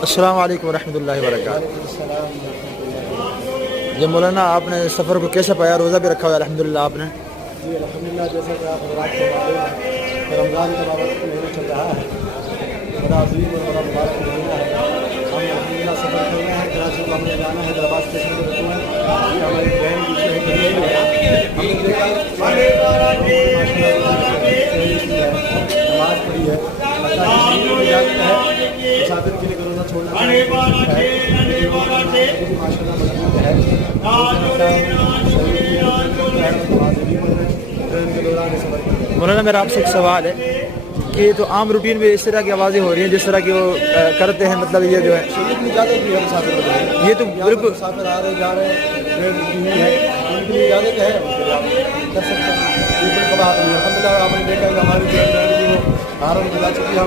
अस्सलाम वालेकुम रहमतुल्लाहि व बरकातहू। जी मौलाना, आपने सफ़र को कैसे पाया? रोज़ा भी रखा हुआ अल्हम्दुलिल्लाह आपने? जी अल्हम्दुलिल्लाह, जैसा कि आप रात को मालूम है रमज़ान का बाबत महीना चल रहा है, बड़ा अजीम और बड़ा मुबारक महीना है। हम अल्हम्दुलिल्लाह सफ़र कर रहे हैं, कराची को हमने जाना है, हैदराबाद स्टेशन पर रुकना है। ये हमारी ट्रेन पीछे है, हमने देखा नमाज पढ़ी है। अल्लाह की इजाज़त है, मुसाफिर के लिए रोज़ा छोड़ना माशाअल्लाह मजबूत है। मौलाना, मेरा आपसे एक सवाल है कि तो आम रूटीन में इस तरह की आवाज़ें हो रही हैं जिस तरह की वो करते हैं, मतलब ये जो है इजाज़त भी है मुसाफिर को, ये तो बिल्कुल मुसाफिर आ रहे जा रहे हैं, ट्रेन रुकी हुई है, उनके लिए इजाज़त है, उनके लिए आप कर सकते हैं। ये कोई कबाहत नहीं है। अल्हम्दुलिल्लाह आपने देखा कि हमारी ट्रेन जो है वो हारून बजा चुकी है।